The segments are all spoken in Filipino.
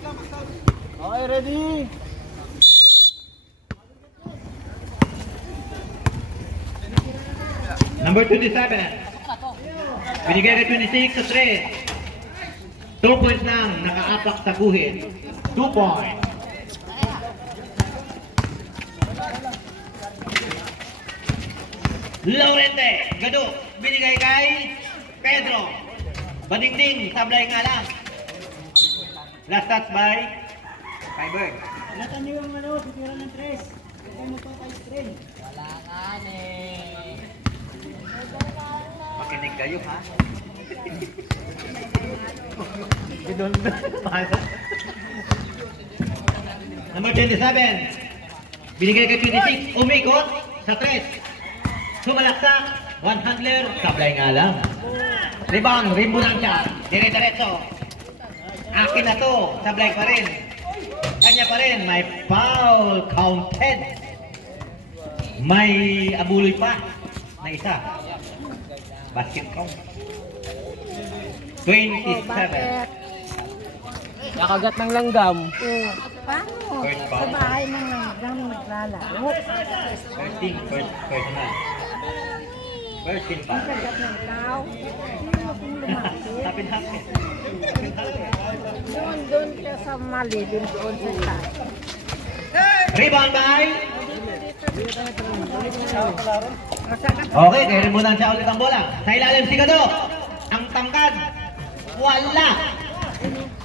Okay, ready? Number 27. Binigay kay 26 sa 3. 2 points lang, nakaapak sa guhit. 2 points. Laurente, Gado, binigay kay Pedro. Badingding, sablay nga lang. Last touch by Fiber. Latan niyo yung ano, titira ng 3. Kaya mo pa kay screen. Wala nga eh. Makinig kayo ha. Gidon. Number 27. Binigay kay 26. Umikot sa 3. Sumalaksak. One handler. Sablay nga lang. Rebound. Rimbo lang siya. Dire-diretso. Akin na to. Sablay pa rin. Kanya pa rin. May foul counted. May abuloy pa na isa. Basket count. 27. Nakagat ng langgam. Paano? First Sa foul. bahay ng naglalaro. 13. First personal. First team pa. Kagat ng tao. Hindi mo kung lumapit. Hapin-hapin. Doon ka sa malilim doon sa taas. Rebound by. Okay, kaya rimbunan siya ulit ang bola. Sa ilalim si Gado. Ang tangkad. Wala.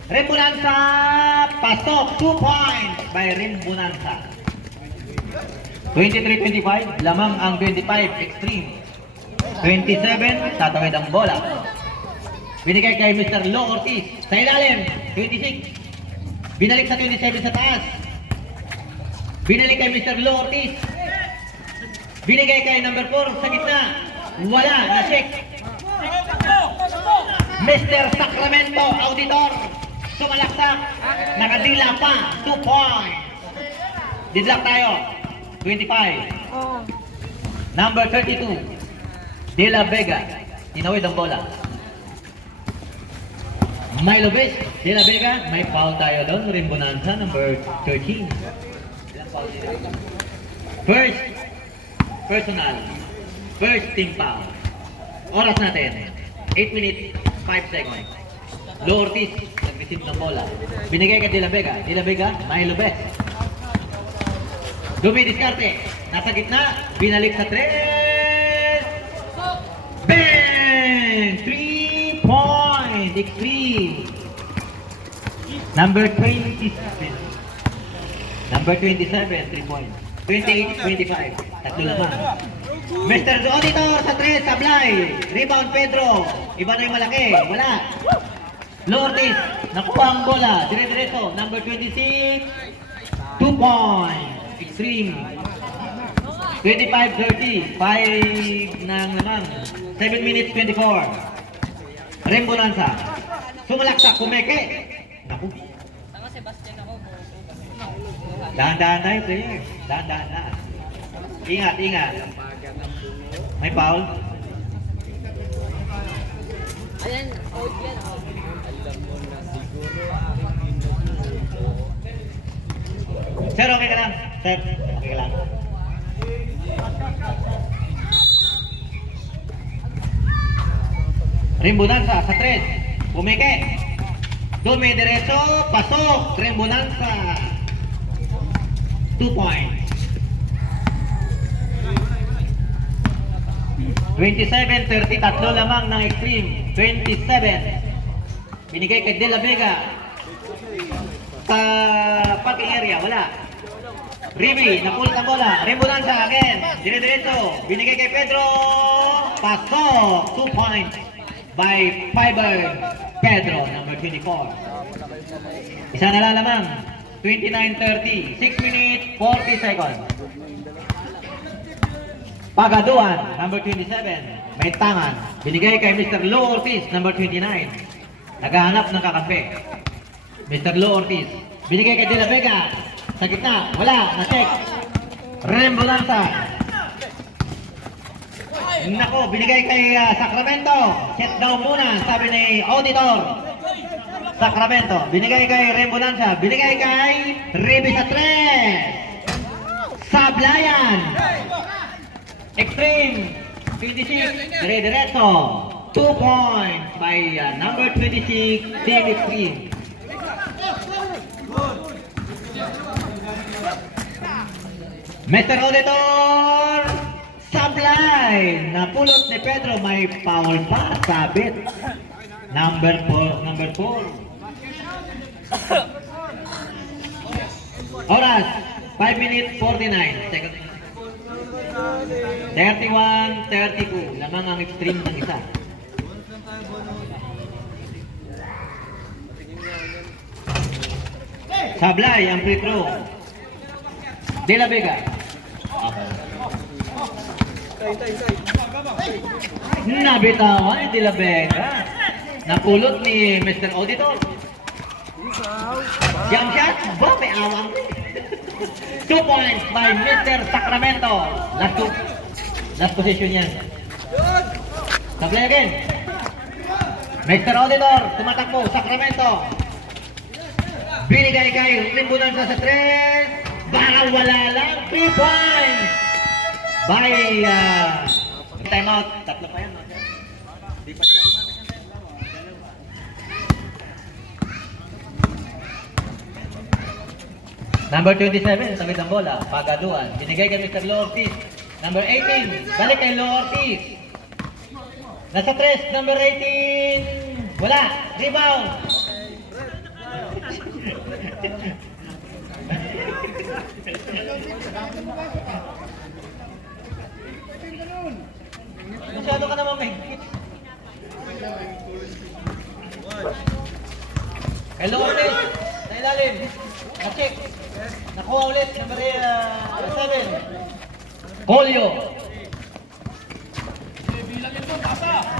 Rimbunansa. Pasok. 2 points by Rimbunansa. 23-25. Lamang ang 25. Extreme. 27. Tatawid ang bola. Binigay kay Mr. Lo Ortiz. Sa ilalim. 26. Binalik sa 27 sa taas. Binalik kay Mr. Lo Ortiz. Binigay kay number 4 sa gitna. Wala. Na-check. Mr. Sacramento, auditor. Sumalaksak. Nakadila pa. 2 points. Didlock tayo. 25. Oh, Number 32. De La Vega. Tinawid ang bola. Milo Bis. De La Vega. May foul tayo doon. Rimbonanza. Number 13. Ilang foul nila? First. Personal. First team foul. Oras natin. 8 minutes, 5 seconds. Lo Ortiz, nag-receive ng bola. Binigay kay De La Vega. De La Vega, Milo Bes. Dumidiskarte. Nasa gitna. Binalik sa 3. Bang! 3 point. Extreme. Number 27. Number 27, 3 points. 28-25. Tatlo lamang. Mr. Auditor sa 3, sablay. Rebound Pedro. Iba na yung malaki. Wala. Lourdes, nakuha ang bola. Dire-direto. Number 26. 2 points. Extreme. 25-30. 5 ng naman. 7 minutes 24. Rimbonanza. Sumalaksak. Kumeke. Naku. Dahan-dahan tayo, player. Dahan-dahan na. Ingat, ingat. May foul. Ayan, out yan. Sir, okay ka lang? Sir, okay ka lang? Rimbonanza sa 3. Pumike. Dumidiretso. Pasok. Rimbonanza. 2 points. 27-30. Tatlo lamang ng Extreme. 27. Binigay kay De La Vega. Sa parking area. Wala. Ribi. Napulot ang bola. Rimbonanza again. Dire-diretso. Binigay kay Pedro. Pasok. 2 points. By Fiber Pedro, number 24. Isa na lang lamang. 29-30. 6 minutes, 40 seconds. Pagaduan, number 27. May tangan. Binigay kay Mr. Lo Ortiz, number 29. Naghahanap ng kakampi. Mr. Lo Ortiz. Binigay kay De La Vega. Sa gitna, wala. Na-check. Rimbonanza. Nako, binigay kay Sacramento. Set down muna, sabi ni Auditor. Sacramento. Binigay kay Rembonanza. Binigay kay Rebe sa 3. Sablayan. Extreme. 26. Dire-diretso. 2 points by number 26, Team Extreme. Mr. Auditor, Sablay. Napulot ni Pedro, may foul pa. Sabit. Number 4. Oras, 5 minutes 49 seconds. 31-32. Lamang ang extreme ng isa. Sablay ang free throw. De La Vega. Nabitawan ni De La Vega. Napulot ni Mr. Auditor. Jump shot. Ba, may awang. 2 points by Mr. Sacramento. Last position yan. Sablay again. Mr. Auditor, tumatakbo. Sacramento. Binigay kay Rimbonanza sa 3. Baka wala lang. 3 points by time out. Tatlo pa yan. Di pa sila. Number 27, tawid ang bola. Pagaduan. Binigay kay Mr. Lo Ortiz. Number 18, balik kay Lo Ortiz. Nasa 3, number 18. Wala. Rebound. Masyado ka naman mahigpit. Hello ulit. Sa ilalim. Na-check. Nakuha ulit. Number 7. Colio.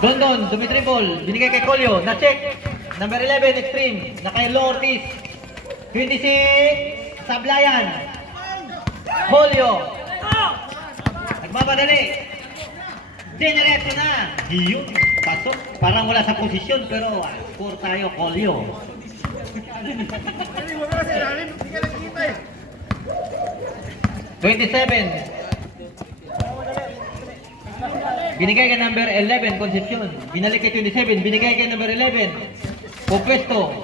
Don. Dumitribol. Binigay kay Colio. Na-check. Number 11. Extreme. Na kay Lo Ortiz. 26. Sablayan. Colio. Nagmamadali. Dinereto na. Yun. Pasok. Parang wala sa posisyon pero score tayo. Colio. 27. Binigay kay number 11, Concepcion. Binalik kay 27. Binigay kay number 11. Pupesto.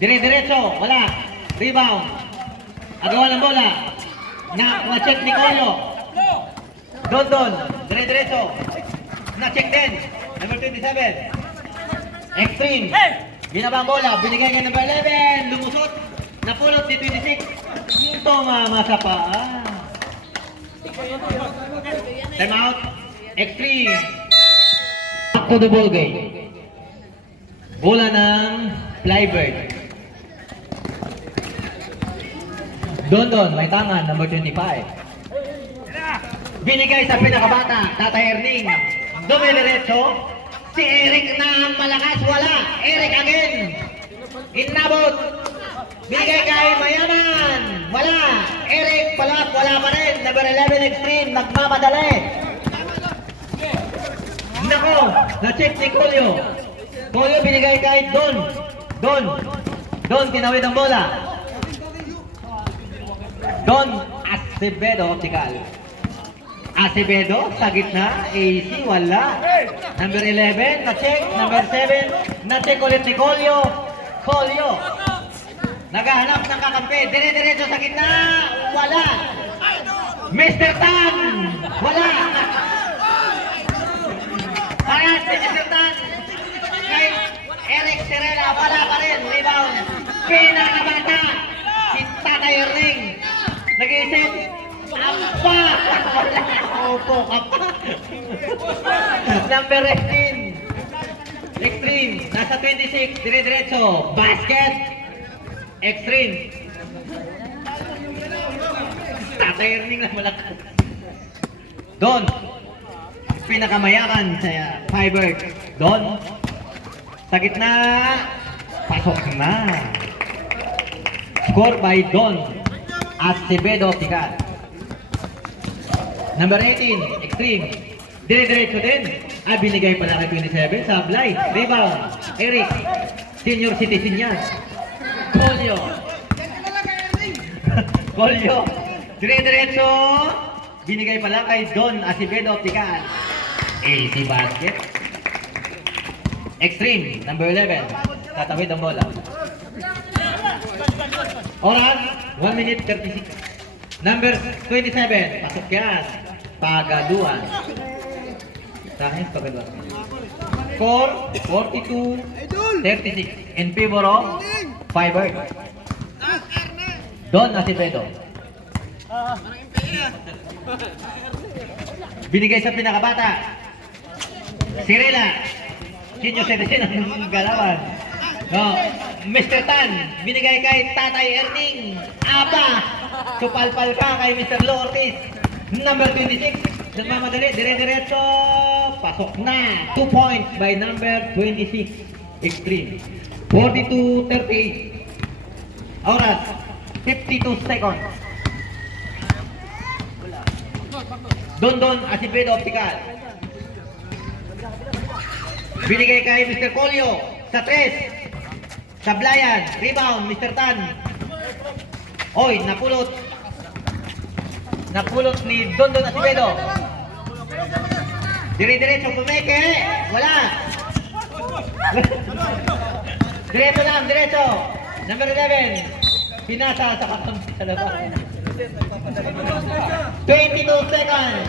Dire-diretso. Wala. Rebound. Agawan ng bola. Na-check ni Colio. Don. Dire-diretso. Na-check din. Number 27. Extreme. Binaba ang bola. Binigay kay number 11. Lumusot. Napulot ni 26. Ito mamasa pa. Time out. Extreme. Back to the ball game. Bola ng Flybird. Don, may tangan, number 25. Binigay sa pinakabata, Tata Erning. Dumidiretso. Si Eric na ang malakas, wala. Eric again. Inabot. Binigay kay Mayaman. Wala. Eric Palak, wala pa rin. Number 11 Extreme, nagmamadali. Nako, na-check ni Colio. Colio binigay kay Don, tinawid ang bola. Don Acevedo, optical. Acevedo, sa gitna. AC, wala. Number 11, na-check. Number 7, na-check ulit ni Colio. Colio. Naghahanap ng kakampi. Dire-diretso sa gitna. Wala. Mr. Tan. Wala. Paras ni Mr. Tan. Kay Eric Serela. Wala pa rin. Rebound. Pinakabata. Si Tatay Erning. Nag-iisip. Apa! Opo ka pa. Number 18. Extreme. Nasa 26. Dire-diretso. Basket. Extreme. Tatay Erning na malakas. Don. Pinakamayaman sa Flybird. Don. Sa gitna. Pasok na. Score by Don. Acevedo Pical. Number 18, Extreme. Dire-diretso din. Binigay pala kay 27. Sablay. Rebound. Eric. Senior citizen yan. Kolyo. Kolyo. Dire-diretso. Binigay pala kay Don Acevedo Optical. AC basket. Extreme, number 11. Tatawid ang bola. Oras, 1 minute 36. Number 27, pasok yan. Pagaduan. Sahis, pagaduan. Score, 42-36. In favor of Fiber. Don Acevedo. Binigay sa pinakabata. Sirela. Senior citizen ang galawan. No, Mr. Tan, binigay kay Tatay Erning. Aba, supalpal ka kay Mr. Lo Ortiz. Number 26, nagmamadali, dire-diretso. Pasok na. 2 points by number 26, Extreme. 42-38. Oras, 52 seconds. Don Acevedo Optical. Binigay kay Mr. Colio sa 3. Sablayan, rebound, Mr. Tan. Oy, napulot. Napulot ni Don Acevedo. Dire-diretso, pumeke. Wala. Diretso lang, diretso. Number 11. Pinasa sa kakam sa labas. 22 seconds.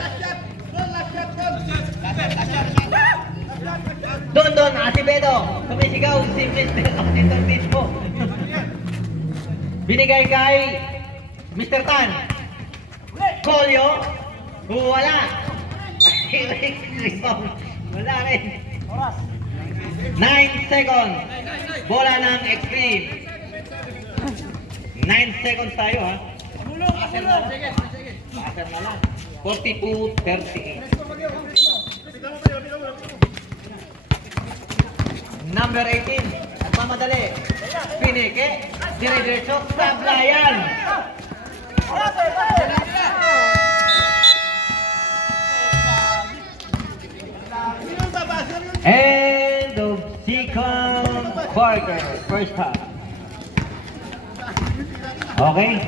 Don Acevedo. Kumisigaw si Mr. Auditor mismo. Binigay kay Mr. Tan. Colio. Wala. Wala rin. 9 seconds. Bola ng Extreme. 9 seconds tayo ha. Passer na lang. Passer na lang. 42-38. Number 18. Nagmamadali. Pinike. Dire-diretso. Sablayan. End of second quarter. First half. Okay.